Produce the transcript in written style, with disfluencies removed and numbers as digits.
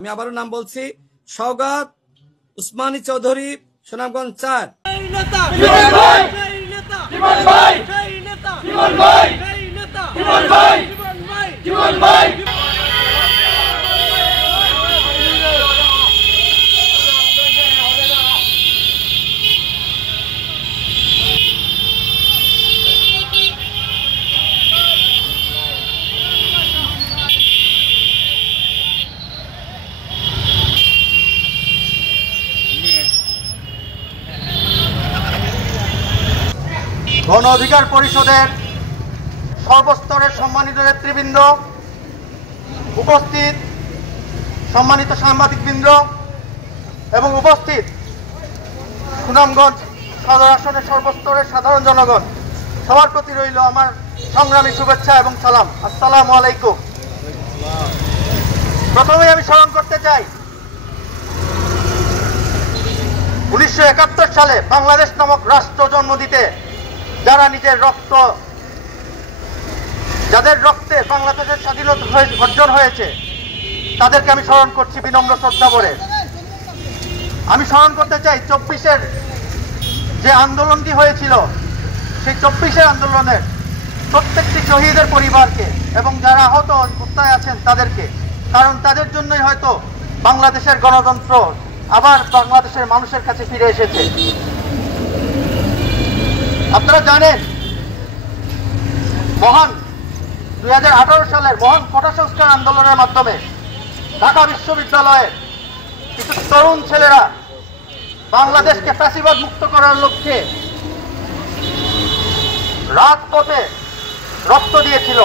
আমি আবারও নাম বলছি, সওগাত উসমানী চৌধুরী, সুনামগঞ্জ ৪। গণ অধিকার পরিষদের সর্বস্তরের সম্মানিত নেতৃবৃন্দ, উপস্থিত সম্মানিত সাংবাদিকবৃন্দ এবং উপস্থিত সুনামগঞ্জ সদর আসনের সর্বস্তরের সাধারণ জনগণ, সবার প্রতি রইল আমার সংগ্রামী শুভেচ্ছা এবং সালাম। আসসালামু আলাইকুম। প্রথমেই আমি স্মরণ করতে চাই 1971 সালে বাংলাদেশ নামক রাষ্ট্র জন্ম দিতে যারা নিজের রক্ত, যাদের রক্তে বাংলাদেশের স্বাধীনতা অর্জন হয়েছে, তাদেরকে আমি স্মরণ করছি বিনম্র শ্রদ্ধা ভরে। আমি স্মরণ করতে চাই 24-এর যে আন্দোলনটি হয়েছিল, সেই 24-এর আন্দোলনের প্রত্যেকটি শহীদের পরিবারকে এবং যারা আহত অবস্থায় আছেন তাদেরকে, কারণ তাদের জন্যই হয়তো বাংলাদেশের গণতন্ত্র আবার বাংলাদেশের মানুষের কাছে ফিরে এসেছে। আপনারা জানেন, মহান 2018 সালের মহান কোটা সংস্কার আন্দোলনের মাধ্যমে ঢাকা বিশ্ববিদ্যালয়ের কিছু তরুণ ছেলেরা বাংলাদেশকে ফ্যাসিবাদ মুক্ত করার লক্ষ্যে রাজপথে রক্ত দিয়েছিল।